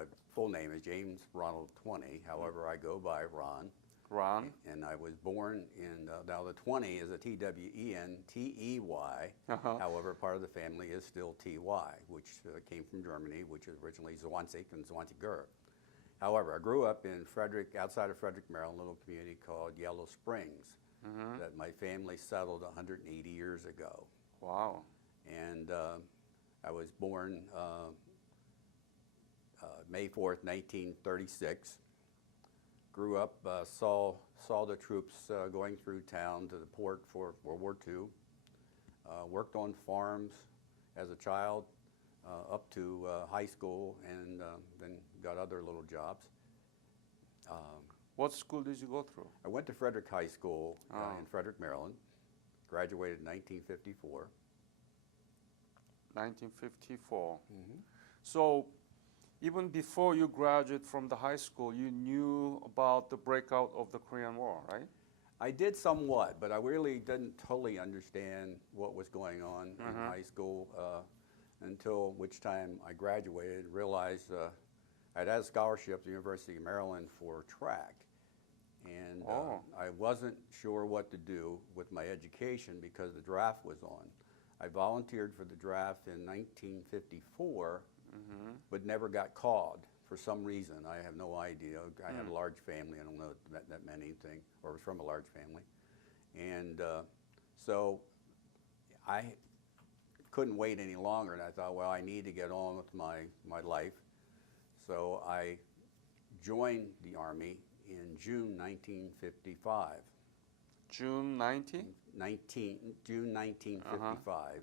My full name is James Ronald 20. However, I go by Ron. Ron. And I was born in, now the 20 is a T-W-E-N-T-E-Y. However, part of the family is still T-Y, which came from Germany, which is originally Zwanzig and Zwanziger. However, I grew up in Frederick, outside of Frederick, Maryland, a little community called Yellow Springs that my family settled 180 years ago. Wow. And I was born May 4th, 1936. Grew up, saw the troops going through town to the port for World War II. Worked on farms as a child up to high school, and then got other little jobs. What school did you go through? I went to Frederick High School in Frederick, Maryland. Graduated in 1954. 1954. So even before you graduated from the high school, you knew about the breakout of the Korean War, right? I did somewhat, but I really didn't totally understand what was going on in high school until which time I graduated and realized I'd had a scholarship at the University of Maryland for track. And I wasn't sure what to do with my education because the draft was on. I volunteered for the draft in 1954, but never got called for some reason. I have no idea. I had a large family. I don't know that meant anything, or was from a large family. And so I couldn't wait any longer, and I thought, well, I need to get on with my life. So I joined the Army in June 1955. June 19? June 1955.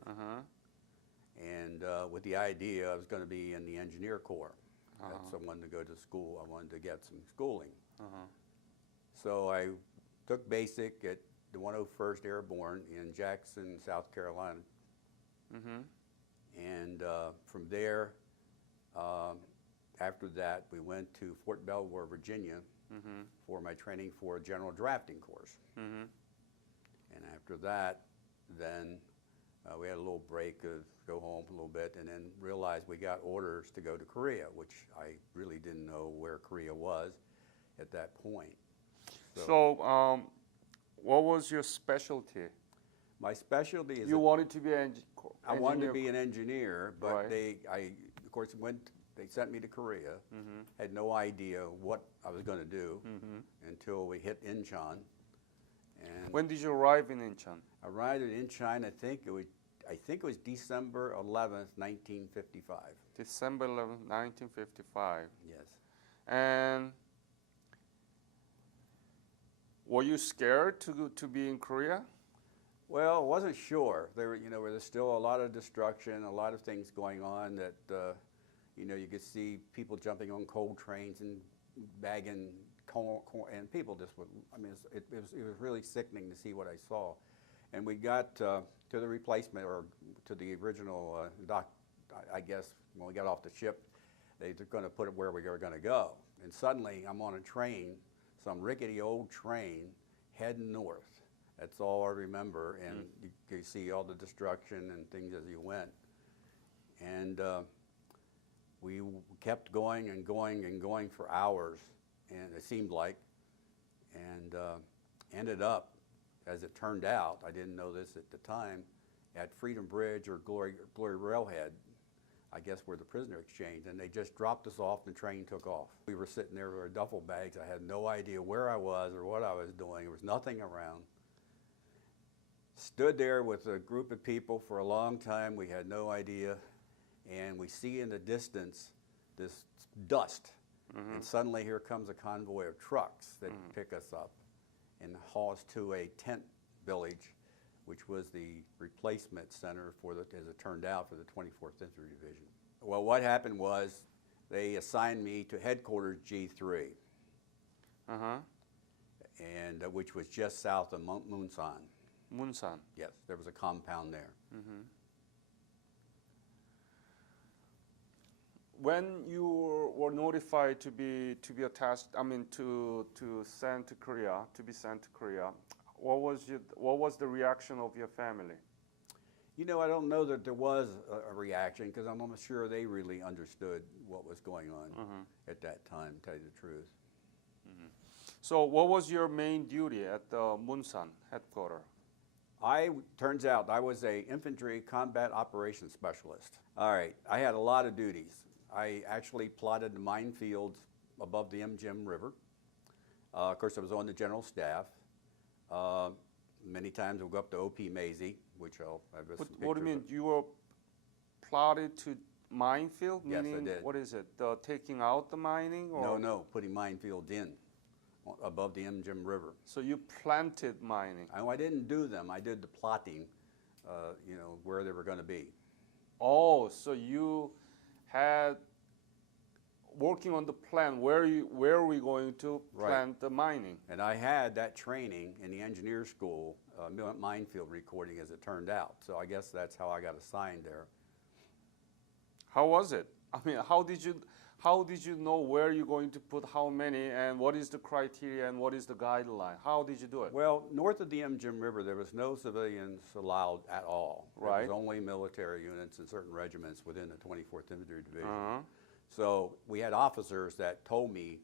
And with the idea I was going to be in the engineer corps. That's I wanted to go to school. I wanted to get some schooling. So I took basic at the 101st Airborne in Jackson, South Carolina. And from there, after that, we went to Fort Belvoir, Virginia for my training for a general drafting course. And after that, then we had a little break of go home a little bit, and then realized we got orders to go to Korea, which I really didn't know where Korea was at that point. So what was your specialty? My specialty is you wanted to be an engineer. I wanted to be an engineer, but right. Of course, they sent me to Korea. Had no idea what I was going to do until we hit Incheon. And when did you arrive in Incheon? I arrived in Incheon, I think it was December 11th, 1955. December 11th, 1955. Yes. And were you scared to be in Korea? Well, I wasn't sure. There was still a lot of destruction, a lot of things going on that, you could see people jumping on coal trains and bagging corn, and people just would, it was really sickening to see what I saw. And we got to the replacement, or to the original dock, I guess, when we got off the ship, they were going to put it where we were going to go. And suddenly I'm on a train, some rickety old train, heading north. That's all I remember, and you could see all the destruction and things as you went. And we kept going and going and going for hours, and it seemed like, and ended up, as it turned out, I didn't know this at the time, at Freedom Bridge or Glory Railhead, I guess where the prisoner exchange, and they just dropped us off and the train took off. We were sitting there with our duffel bags. I had no idea where I was or what I was doing. There was nothing around. Stood there with a group of people for a long time. We had no idea, and we see in the distance this dust, and suddenly here comes a convoy of trucks that pick us up and haul us to a tent village, which was the replacement center for as it turned out, for the 24th Infantry Division. Well, what happened was they assigned me to headquarters G3, and which was just south of Munsan. Munsan. Yes, there was a compound there. When you were notified to be attached, to send to Korea, what was the reaction of your family? You know, I don't know that there was a reaction because I'm not sure they really understood what was going on at that time, to tell you the truth. So what was your main duty at the Munsan headquarters? Turns out I was a infantry combat operations specialist. All right, I had a lot of duties. I actually plotted the minefields above the Mjim River. Of course, I was on the general staff. Many times we'll go up to OP Maisie, which I'll have a What do you mean? You were plotted to minefield? Yes, I Meaning, did. what is it? Taking out the mining? Or? No, putting minefields in above the Mjim River. So you planted mining? I didn't do them. I did the plotting, you know, where they were going to be. Oh, so you had working on the plan. Where are we going to plant the mining? And I had that training in the engineer school, minefield recording, as it turned out. So I guess that's how I got assigned there. How was it? I mean, how did you know where you're going to put how many, and what is the criteria, and what is the guideline? How did you do it? Well, north of the Mjim River, there was no civilians allowed at all. Right. There was only military units and certain regiments within the 24th Infantry Division. So we had officers that told me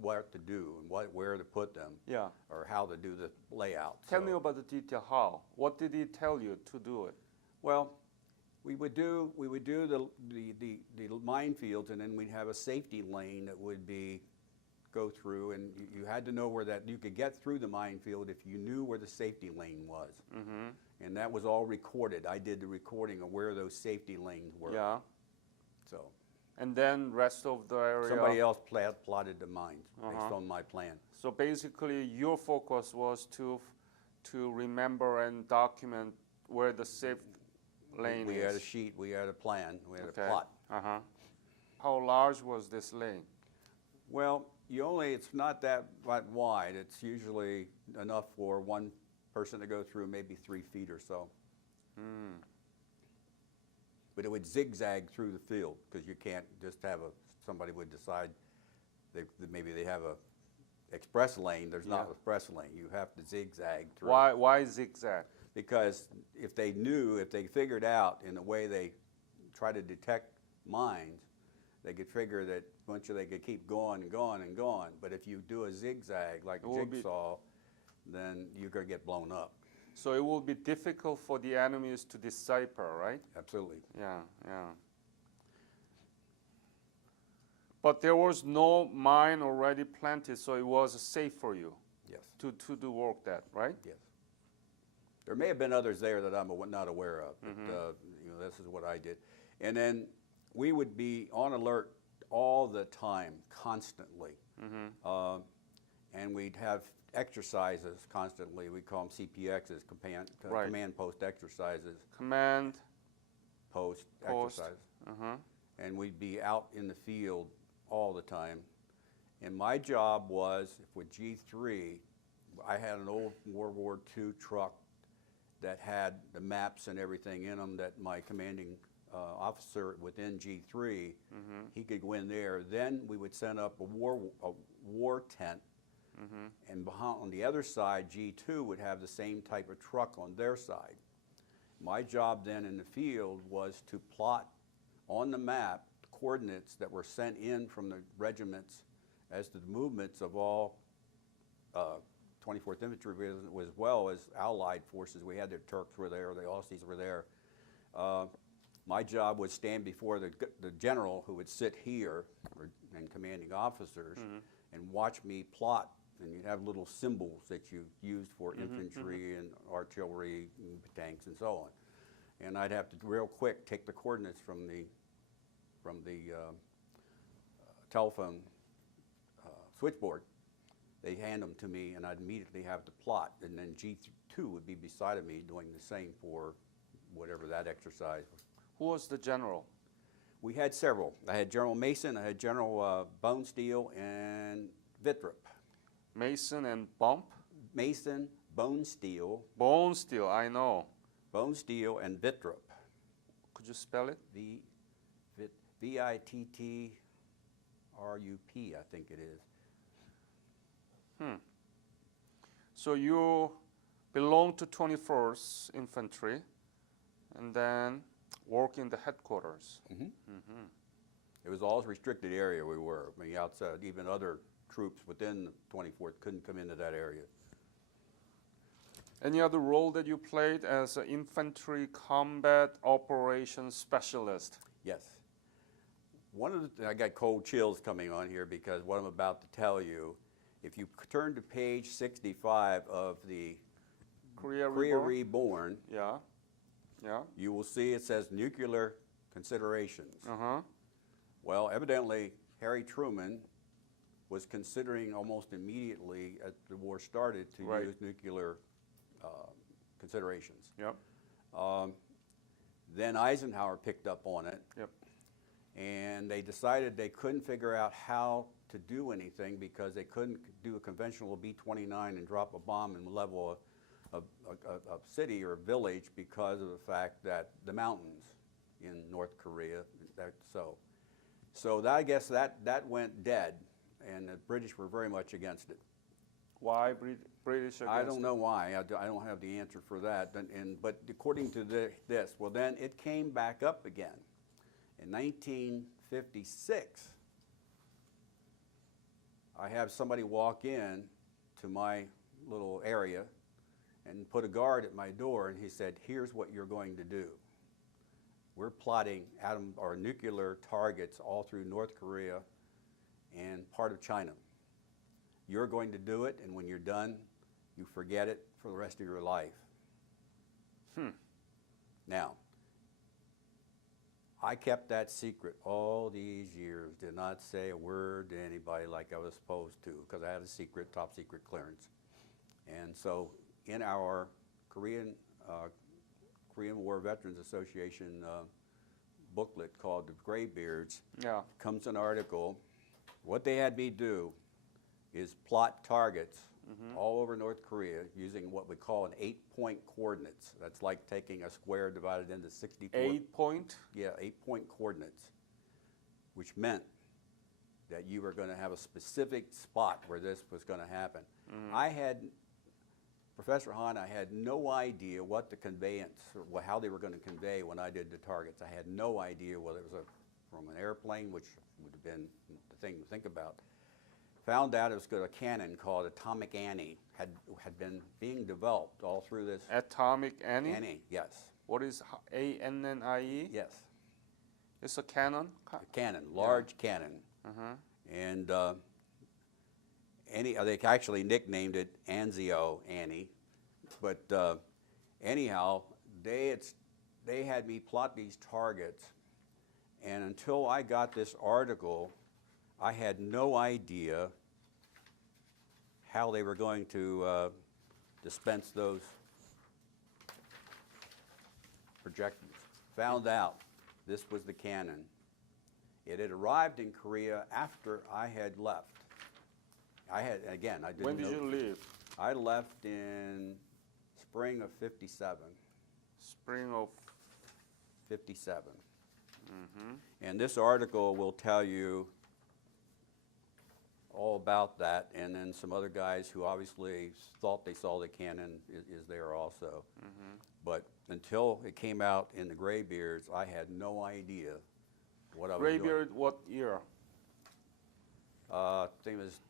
what to do and where to put them, Yeah. or how to do the layout. Tell me about the detail. How? What did he tell you to do it? Well, we would do the minefields, and then we'd have a safety lane that would go through, and you had to know where that you could get through the minefield if you knew where the safety lane was. And that was all recorded. I did the recording of where those safety lanes were. Yeah. So. And then rest of the area. Somebody else plotted the mines based on my plan. So basically, your focus was to remember and document where the safe lane We is. had a sheet, we had a plan, we had a plot. How large was this lane? Well, it's not that wide. It's usually enough for one person to go through, maybe 3 feet or so. But it would zigzag through the field because you can't just have somebody would decide that maybe they have a express lane. There's not an express lane. You have to zigzag through. Why zigzag? Because if they figured out in the way they try to detect mines, they could figure that they could keep going and going and going. But if you do a zigzag like a jigsaw, then you're going to get blown up. So it will be difficult for the enemies to decipher, right? Absolutely. Yeah. But there was no mine already planted, so it was safe for you. Yes. To do work right? Yes. There may have been others there that I'm not aware of, but this is what I did. And then we would be on alert all the time, constantly. And we'd have exercises constantly. We call them CPXs, command post exercises. Command post exercises. And we'd be out in the field all the time. And my job was, with G3, I had an old World War II truck that had the maps and everything in them that my commanding officer within G3, he could go in there. Then we would send up a war tent. And on the other side, G2 would have the same type of truck on their side. My job then in the field was to plot on the map coordinates that were sent in from the regiments as to the movements of all 24th Infantry as well as Allied forces. We had the Turks were there, the Aussies were there. My job was stand before the general who would sit here, and commanding officers, and watch me plot. And you'd have little symbols that you used for infantry and artillery and tanks and so on. And I'd have to real quick take the coordinates from the telephone switchboard. They hand them to me, and I'd immediately have to plot. And then G2 would be beside of me doing the same for whatever that exercise was. Who was the general? We had several. I had General Mason, I had General Bonesteel, and Vittrup. Mason and Bump? Mason, Bonesteel. Bonesteel, I know. Bonesteel and Vittrup. Could you spell it? V-I-T-T-R-U-P, I think it is. So you belong to 21st Infantry, And then work in the headquarters. It was all restricted area we were. I mean, outside, even other troops within the 24th couldn't come into that area. Any other role that you played as an infantry combat operations specialist? Yes. I got cold chills coming on here because what I'm about to tell you, if you turn to page 65 of the Korea Reborn, Yeah. Yeah. you will see it says nuclear considerations. Uh-huh. Well, evidently, Harry Truman was considering almost immediately as the war started to Right. use nuclear considerations. Yep. Then Eisenhower picked up on it, Yep. and they decided they couldn't figure out how to do anything because they couldn't do a conventional B-29 and drop a bomb and level a city or a village because of the fact that the mountains in North Korea. So I guess that went dead, and the British were very much against it. Why British against I don't know why. I don't have the answer for that. But according to this, well, then it came back up again. In 1956, I have somebody walk in to my little area and put a guard at my door, and he said, "Here's what you're going to do. We're plotting atom or nuclear targets all through North Korea and part of China. You're going to do it, and when you're done, you forget it for the rest of your life." Now, I kept that secret all these years, did not say a word to anybody like I was supposed to, because I had a secret, top secret clearance. And so in our Korean War Veterans Association booklet called The Graybeards, Yeah. comes an article. What they had me do is plot targets all over North Korea using what we call an 8-point coordinates. That's like taking a square divided into 64. 8-point? Yeah, 8-point coordinates, which meant that you were going to have a specific spot where this was going to happen. Professor Hahn, I had no idea what the conveyance, or how they were going to convey when I did the targets. I had no idea whether it was from an airplane, which would have been the thing to think about. Found out it was a cannon called Atomic Annie had been being developed all through this. Atomic Annie? Annie, yes. What is ANNIE? Yes. It's a cannon? A cannon, large cannon. And they actually nicknamed it Anzio Annie. But anyhow, they had me plot these targets. And until I got this article, I had no idea how they were going to dispense those projectiles. Found out this was the cannon. It had arrived in Korea after I had left. I didn't When did know. you leave? I left in spring of 57. Spring of 57. And this article will tell you all about that, and then some other guys who obviously thought they saw the cannon is there also. But until it came out in the Graybeards, I had no idea what I was doing. Graybeard, what year? I think it was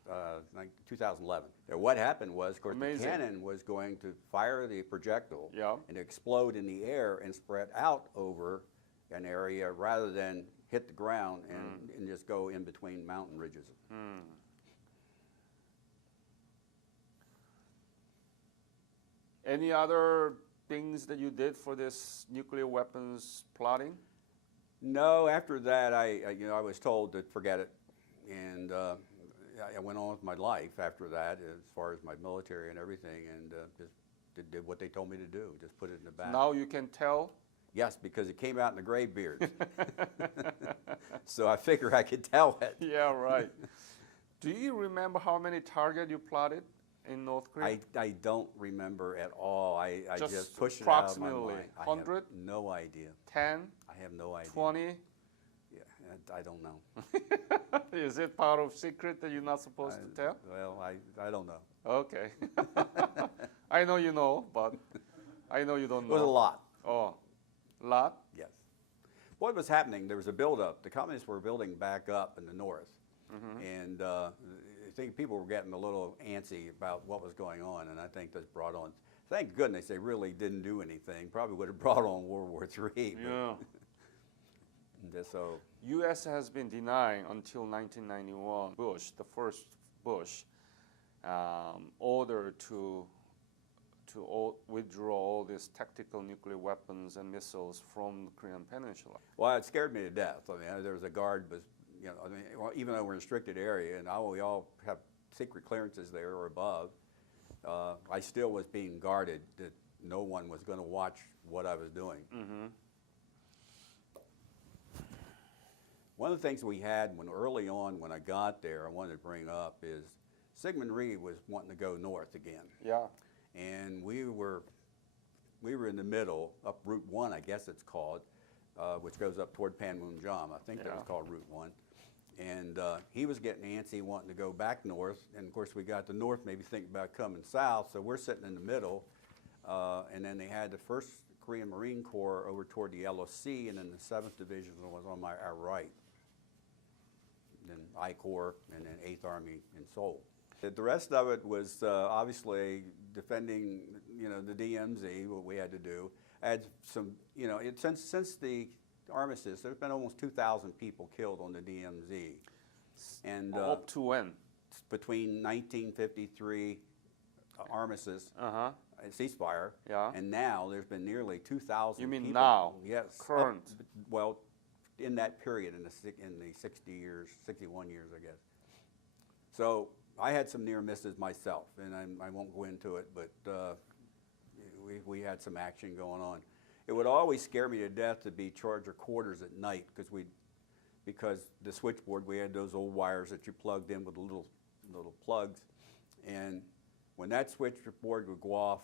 like 2011. Now, what happened was, of course, Amazing. the cannon was going to fire the projectile Yeah. and explode in the air and spread out over an area rather than hit the ground and just go in between mountain ridges. Any other things that you did for this nuclear weapons plotting? No, after that, I was told to forget it, and I went on with my life after that, as far as my military and everything, and just did what they told me to do, just put it in the back. Now you can tell? Yes, because it came out in the Graybeards. So I figure I could tell it. Yeah, right. Do you remember how many targets you plotted in North Korea? I don't remember at all. I just pushed it out of my approximately mind. 100? I have no idea. 10? I have no idea. 20? Yeah, I don't know. Is it part of secret that you're not supposed to tell? Well, I don't know. Okay. I know you know, but I know you don't It know. was a lot. Oh, A lot? Yes. What was happening, there was a buildup. The communists were building back up in the north. And I think people were getting a little antsy about what was going on, and I think this brought on, thank goodness they really didn't do anything. Probably would have brought on World War III. Yeah. So, U.S. has been denying until 1991, Bush, the first Bush, ordered to withdraw all these tactical nuclear weapons and missiles from the Korean Peninsula. well, it scared me to death. I mean, there was a guard, was, you know, I mean, well, even though we're in a restricted area, and we all have secret clearances there or above, I still was being guarded that no one was going to watch what I was doing. One of the things we had early on when I got there, I wanted to bring up is Sigmund Rhee was wanting to go north again. Yeah. And we were in the middle, up Route 1, I guess it's called, which goes up toward Panmunjom. I think that was called Route 1. And he was getting antsy, wanting to go back north. And of course, we got to north, maybe thinking about coming south. So we're sitting in the middle. And then they had the 1st Korean Marine Corps over toward the LOC, and then the 7th Division was on our right. Then I Corps, and then 8th Army in Seoul. The rest of it was obviously defending, you know, the DMZ, what we had to do. I had some, you know, since the armistice, there's been almost 2,000 people killed on the DMZ. And Up to when? between 1953 armistice, ceasefire, and now there's been nearly 2,000 You mean people. now? Yes. Current? Well, in that period, in the 60 years, 61 years, I guess. So I had some near misses myself, and I won't go into it, but we had some action going on. It would always scare me to death to be charged our quarters at night because the switchboard, we had those old wires that you plugged in with little plugs, and when that switchboard would go off,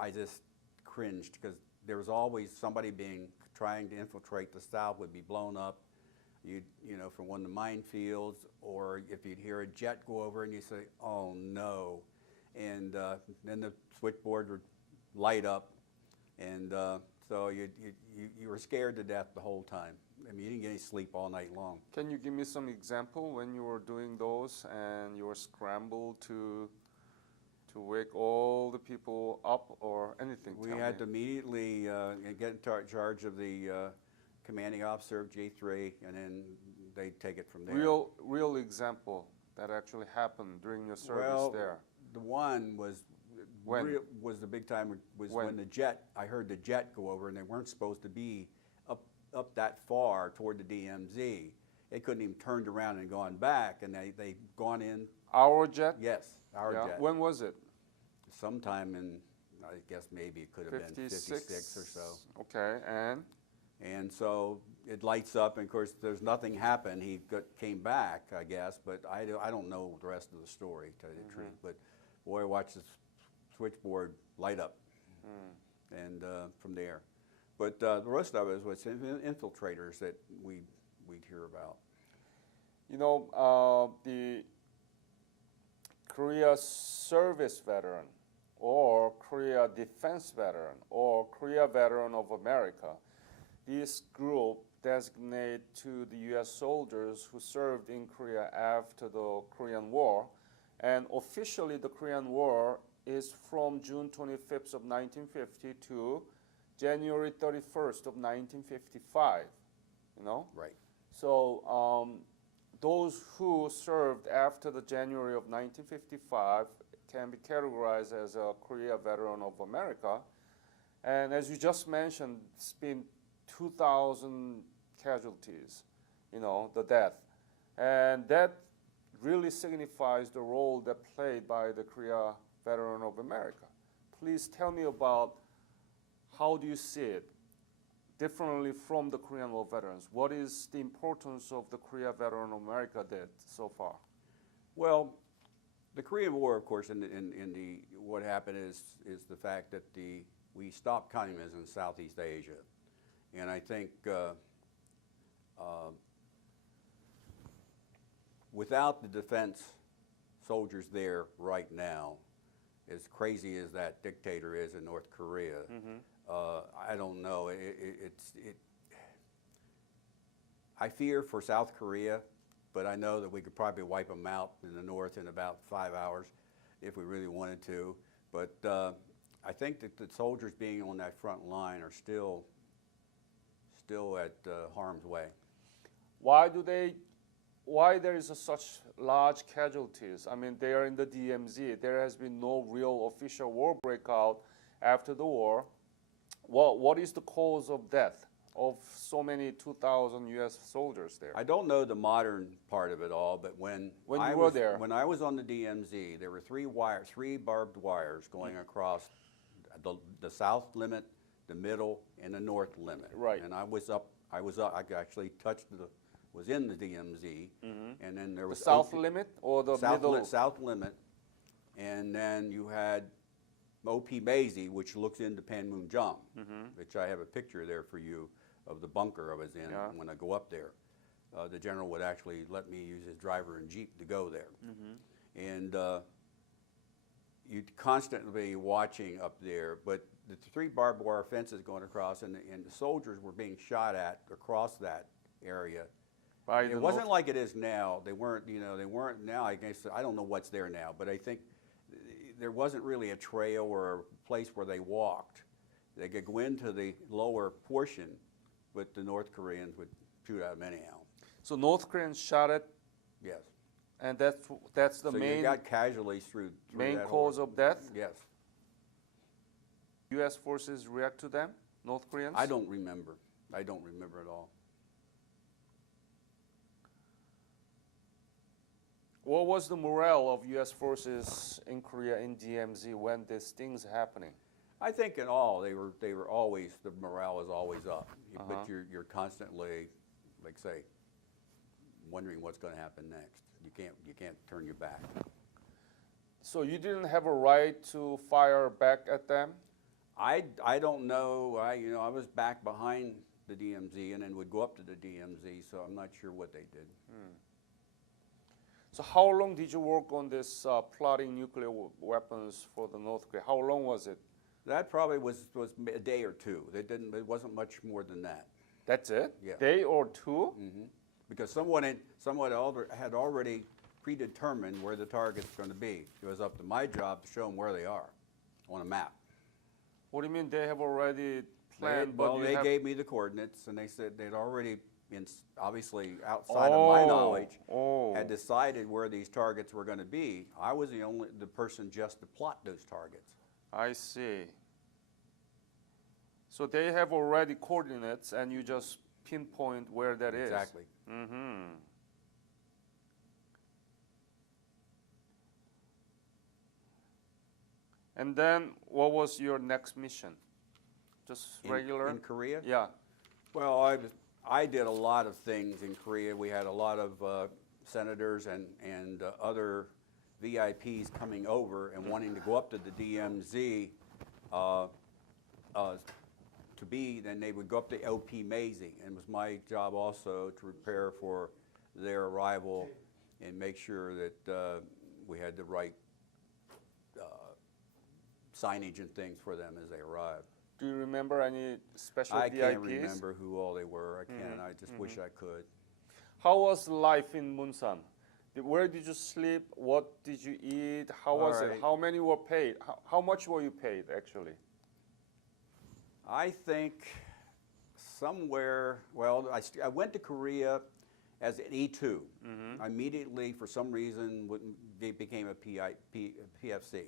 I just cringed because there was always somebody trying to infiltrate the south, would be blown up. You know, from one of the minefields, or if you'd hear a jet go over and you say, oh no, and then the switchboard would light up, and so you were scared to death the whole time. I mean, you didn't get any sleep all night long. Can you give me some example when you were doing those and you were scrambled to wake all the people up or anything? We had to immediately get in charge of the commanding officer of G3, and then they take it from there. Real example that actually happened during your service there. The one was was the big time was when the jet. I heard the jet go over, and they weren't supposed to be up that far toward the DMZ. They couldn't even turned around and gone back, and they gone in. Our jet? Yes, our jet. When was it? Sometime in, I guess maybe it could have been 56 or so. Okay, And so it lights up, and of course, there's nothing happened. He came back, I guess, but I don't know the rest of the story, to tell you the truth. But boy, I watched the switchboard light up, and from there. But the rest of it was infiltrators that we'd hear about. You know, the Korea service veteran, or Korea defense veteran, or Korea veteran of America, this group designate to the U.S. soldiers who served in Korea after the Korean War. And officially, the Korean War is from June 25th of 1950 to January 31st of 1955, you know? Right. So those who served after the January of 1955 can be categorized as a Korea veteran of America. And as you just mentioned, it's been 2,000 casualties, you know, the death. And that really signifies the role that played by the Korea veteran of America. Please tell me about how do you see it differently from the Korean War veterans? What is the importance of the Korea veteran of America did so far? Well, the Korean War, of course, what happened is the fact that we stopped communism in Southeast Asia. And I think without the defense soldiers there right now, as crazy as that dictator is in North Korea, I don't know. I fear for South Korea, but I know that we could probably wipe them out in the north in about 5 hours if we really wanted to. But I think that the soldiers being on that front line are still at harm's way. Why there is such large casualties? I mean, they are in the DMZ. There has been no real official war breakout after the war. What is the cause of death of so many 2,000 U.S. soldiers there? I don't know the modern part of it all, but when you I were was there, when I was on the DMZ, there were three barbed wires going across the south limit, the middle, and the north limit. Right. And I was up. I actually was in the DMZ, and then there was the south limit or the middle? South limit, and then you had OP Maisie, which looks into Panmunjom, which I have a picture there for you of the bunker I was in when I go up there. The general would actually let me use his driver and jeep to go there, and you'd constantly be watching up there. But the three barbed wire fences going across, and the soldiers were being shot at across that area. It wasn't like it is now. They weren't now. I guess I don't know what's there now, but I think there wasn't really a trail or a place where they walked. They could go into the lower portion, but the North Koreans would shoot at them anyhow. So North Koreans shot it. Yes. And that's the so main. You got casualties through main that cause of death. Yes. U.S. forces react to them, North Koreans. I don't remember. I don't remember at all. What was the morale of U.S. forces in Korea in DMZ when these things happening? I think in all they were always, the morale is always up, but you're constantly, like say, wondering what's going to happen next. You can't turn your back. So you didn't have a right to fire back at them? I don't know. I was back behind the DMZ and then would go up to the DMZ, so I'm not sure what they did. So how long did you work on this plotting nuclear weapons for the North Korea? How long was it? That probably was a day or two. It wasn't much more than that. That's it? Yeah. Day or two? Because someone had already predetermined where the target's going to be. It was up to my job to show them where they are on a map. What do you mean they have already planned? They gave me the coordinates, and they said they'd already, obviously outside of my knowledge, had decided where these targets were going to be. I was the person just to plot those targets. I see. So they have already coordinates, and you just pinpoint where that is. Exactly. And then, what was your next mission? Just regular? In Korea? Yeah. Well, I did a lot of things in Korea. We had a lot of senators and other VIPs coming over and wanting to go up to the DMZ then they would go up to OP Maisie, and it was my job also to prepare for their arrival and make sure that we had the right signage and things for them as they arrived. Do you remember any special I VIPs? can't remember who all they were. I can't. I just wish I could. How was life in Munsan? Where did you sleep? What did you eat? How was it? How many were paid? How much were you paid, actually? I think somewhere, well, I went to Korea as an E2. I immediately, for some reason, became a PFC.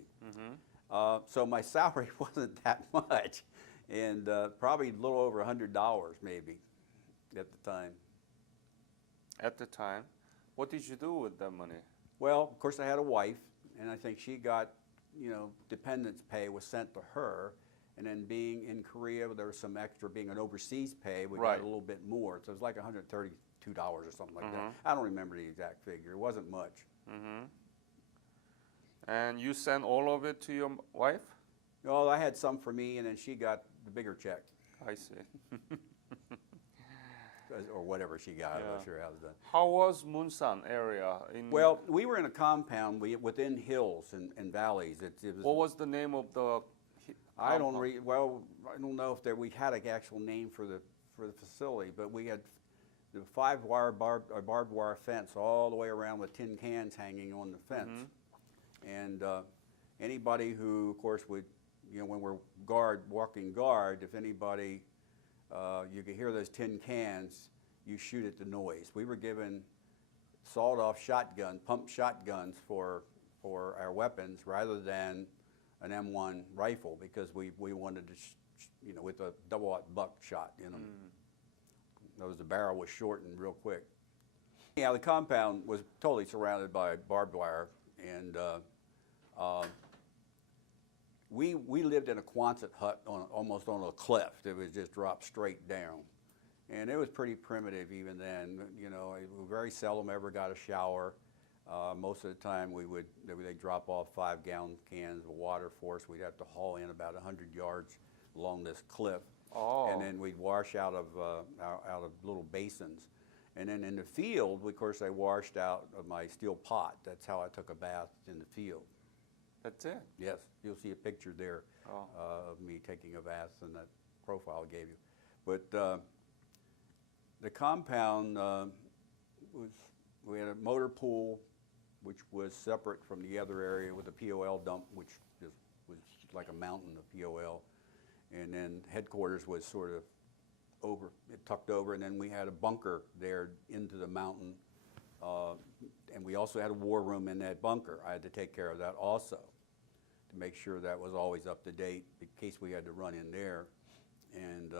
So my salary wasn't that much, and probably a little over $100 maybe at the time. At the time? What did you do with that money? Well, of course, I had a wife, and I think she got, dependence pay was sent to her. And then being in Korea, there was some extra, being an overseas pay, we got a little bit more. So it was like $132 or something like that. I don't remember the exact figure. It wasn't much. And you sent all of it to your wife? Well, I had some for me, and then she got the bigger check. I see. Or whatever she got. I'm not sure how it's done. How was Munsan area? Well, we were in a compound within hills and valleys. What was the name of the compound? Well, I don't know if we had an actual name for the facility, but we had the barbed wire fence all the way around with tin cans hanging on the fence. And anybody who, of course, would, when we're walking guard, if anybody, you could hear those tin cans, you shoot at the noise. We were given sawed-off pump shotguns for our weapons rather than an M1 rifle because we wanted to, with a double-aught buckshot in them. The barrel was shortened real quick. Yeah, the compound was totally surrounded by barbed wire, and we lived in a Quonset hut almost on a cliff that was just dropped straight down, and it was pretty primitive even then. We very seldom ever got a shower. Most of the time they'd drop off 5-gallon cans of water for us. We'd have to haul in about 100 yards along this cliff. Oh. And then we'd wash out of little basins. And then in the field, of course, I washed out of my steel pot. That's how I took a bath in the field. That's it? Yes, you'll see a picture there of me taking a bath in that profile I gave you. But the compound we had a motor pool, which was separate from the other area with a POL dump, which was like a mountain of POL. And then headquarters was sort of tucked over, and then we had a bunker there into the mountain. And we also had a war room in that bunker. I had to take care of that also to make sure that was always up to date in case we had to run in there. And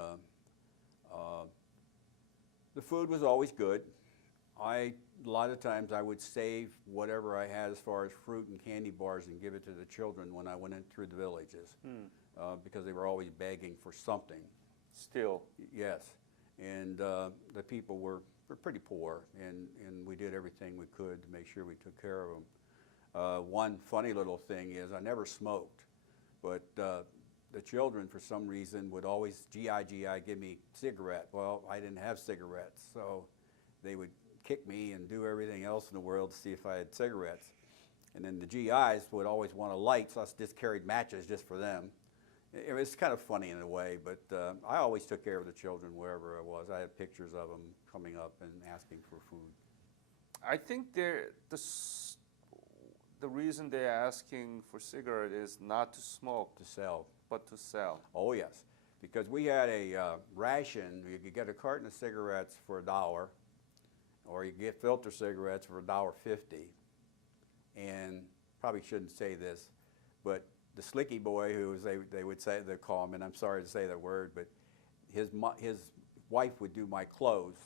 the food was always good. A lot of times I would save whatever I had as far as fruit and candy bars and give it to the children when I went in through the villages. Because they were always begging for something. Still? Yes. And the people were pretty poor, and we did everything we could to make sure we took care of them. One funny little thing is I never smoked, but the children, for some reason, would always, GI, give me cigarette. Well, I didn't have cigarettes, so they would kick me and do everything else in the world to see if I had cigarettes. And then the GIs would always want a light, so I just carried matches just for them. It was kind of funny in a way, but I always took care of the children wherever I was. I had pictures of them coming up and asking for food. I think the reason they're asking for cigarette is not to smoke. To sell. But to sell. Oh, yes. Because we had a ration. You could get a carton of cigarettes for $1, or you could get filter cigarettes for $1.50. And probably shouldn't say this, but the slicky boy, they would say, they call him, and I'm sorry to say that word, but his wife would do my clothes,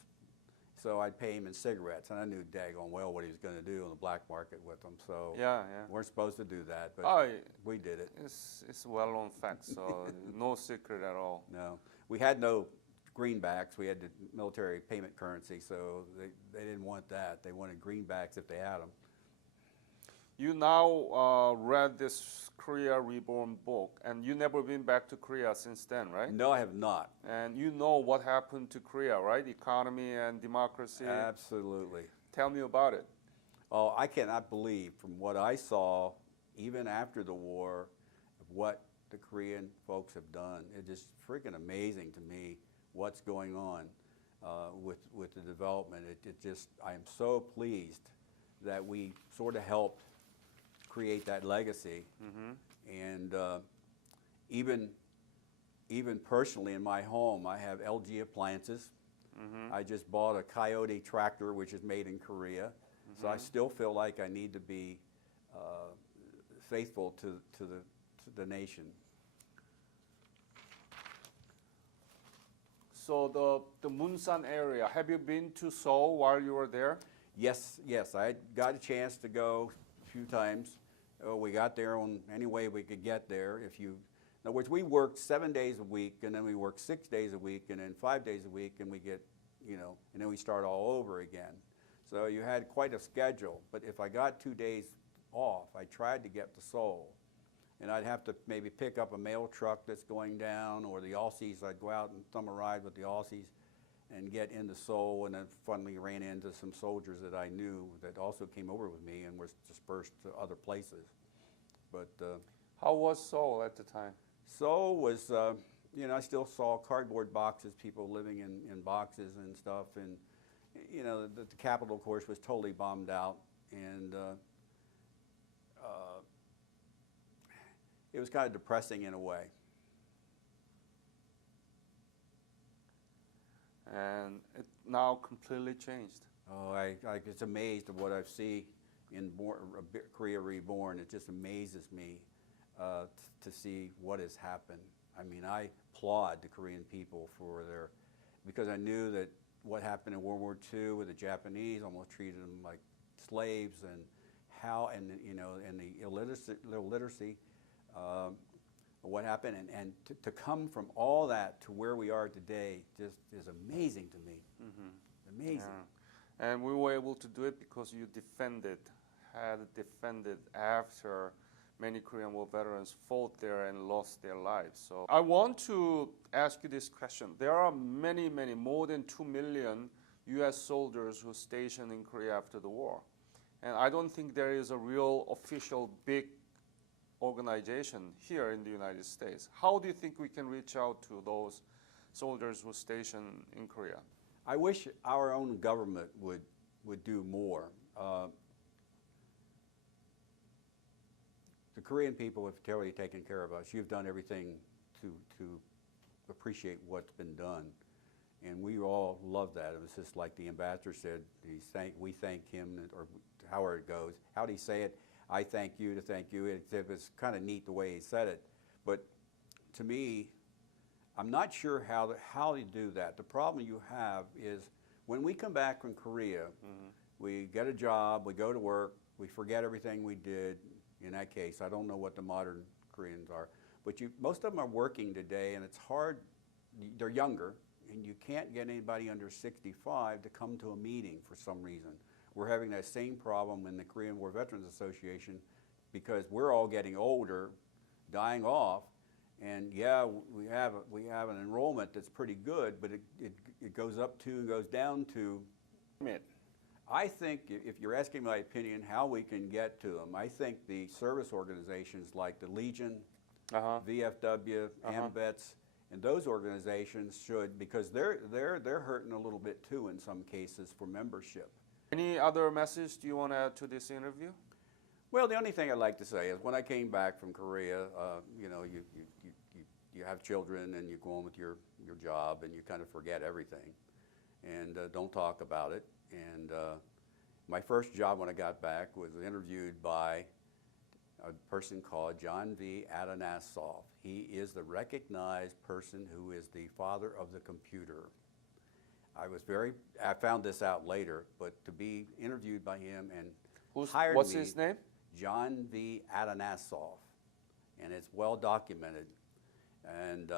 so I'd pay him in cigarettes, and I knew daggone well what he was going to do on the black market with them. So yeah. We weren't supposed to do that, but we did it. It's a well-known fact, so no secret at all. No, we had no greenbacks. We had the military payment currency, so they didn't want that. They wanted greenbacks if they had them. You now read this Korea Reborn book, and you never been back to Korea since then, right? No, I have not. And you know what happened to Korea, right? Economy and democracy. Absolutely. Tell me about it. Oh, I cannot believe from what I saw, even after the war, what the Korean folks have done. It's just freaking amazing to me what's going on with the development. I am so pleased that we sort of helped create that legacy. And even personally in my home, I have LG appliances. I just bought a Coyote tractor, which is made in Korea. So I still feel like I need to be faithful to the nation. So the Munsan area, have you been to Seoul while you were there? Yes, I got a chance to go a few times. We got there on any way we could get there. In other words, we worked 7 days a week, and then we worked 6 days a week, and then 5 days a week, and we get, and then we start all over again. So you had quite a schedule. But if I got 2 days off, I tried to get to Seoul, and I'd have to maybe pick up a mail truck that's going down, or the Aussies. I'd go out and thumb a ride with the Aussies and get into Seoul, and then finally ran into some soldiers that I knew that also came over with me and were dispersed to other places. But how was Seoul at the time? Seoul was, I still saw cardboard boxes, people living in boxes and stuff, and the capital, of course, was totally bombed out, and it was kind of depressing in a way. And it now completely changed. Oh, I just amazed at what I see in Korea Reborn. It just amazes me to see what has happened. I mean, I applaud the Korean people because I knew that what happened in World War II with the Japanese almost treated them like slaves, and the illiteracy, what happened, and to come from all that to where we are today just is amazing to me. Mm-hmm. Amazing. Yeah. And we were able to do it because you had defended after many Korean War veterans fought there and lost their lives. So I want to ask you this question. There are many, more than 2 million US soldiers who stationed in Korea after the war. And I don't think there is a real official big organization here in the United States. How do you think we can reach out to those soldiers who stationed in Korea? I wish our own government would do more. The Korean people have totally taken care of us. You've done everything to appreciate what's been done, and we all love that. It was just like the ambassador said, we thank him, or however it goes. How do he say it? I thank you to thank you. It was kind of neat the way he said it. But to me, I'm not sure how to do that. The problem you have is when we come back from Korea, we get a job, we go to work, we forget everything we did. In that case, I don't know what the modern Koreans are, but most of them are working today, and it's hard. They're younger, and you can't get anybody under 65 to come to a meeting for some reason. We're having that same problem in the Korean War Veterans Association because we're all getting older, dying off, and yeah, we have an enrollment that's pretty good, but it goes up to and goes down to. I think if you're asking my opinion how we can get to them, I think the service organizations like the Legion, VFW, AMVETS, and those organizations should, because they're hurting a little bit too in some cases for membership. Any other message do you want to add to this interview? Well, the only thing I'd like to say is when I came back from Korea, you have children and you go on with your job and you kind of forget everything and don't talk about it. And my first job when I got back was interviewed by a person called John V. Adanasoff. He is the recognized person who is the father of the computer. I found this out later, but to be interviewed by him and hired what's me, his name? John V. Adanasoff, and it's well documented. And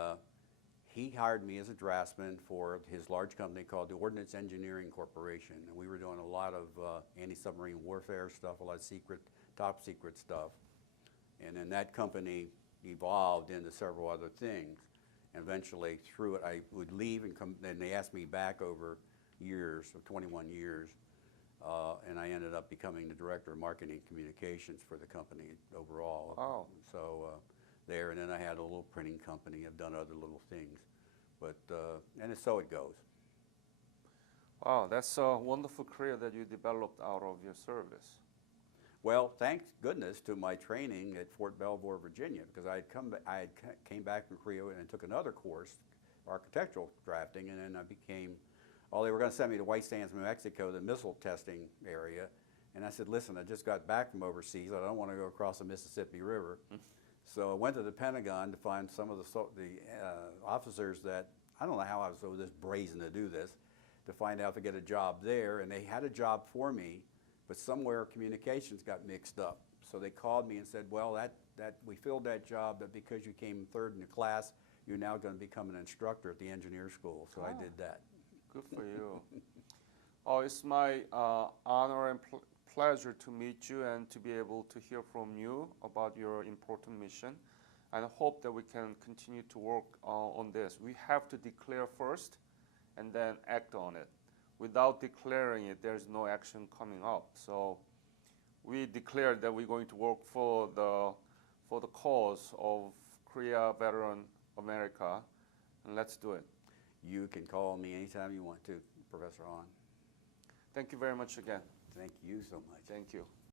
he hired me as a draftsman for his large company called the Ordnance Engineering Corporation, and we were doing a lot of anti-submarine warfare stuff, a lot of top secret stuff. And then that company evolved into several other things. And eventually, through it, I would leave and come, and they asked me back over years, so 21 years, and I ended up becoming the director of marketing communications for the company overall. Oh. So there, and then I had a little printing company. I've done other little things, but so it goes. Wow, that's a wonderful career that you developed out of your service. Well, thanks goodness to my training at Fort Belvoir, Virginia, because I came back from Korea and took another course, architectural drafting, and then I became. They were going to send me to White Sands, New Mexico, the missile testing area, and I said, listen, I just got back from overseas. I don't want to go across the Mississippi River. So I went to the Pentagon to find some of the officers that, I don't know how I was so this brazen to do this, to find out to get a job there, and they had a job for me, but somewhere communications got mixed up. So they called me and said, well, that we filled that job, but because you came third in the class, you're now going to become an instructor at the engineer school. So I did that. Good for you. It's my honor and pleasure to meet you and to be able to hear from you about your important mission. And I hope that we can continue to work on this. We have to declare first and then act on it. Without declaring it, there's no action coming up. So we declared that we're going to work for the cause of Korea Veteran America, and let's do it. You can call me anytime you want to, Professor Hahn. Thank you very much again. Thank you so much. Thank you.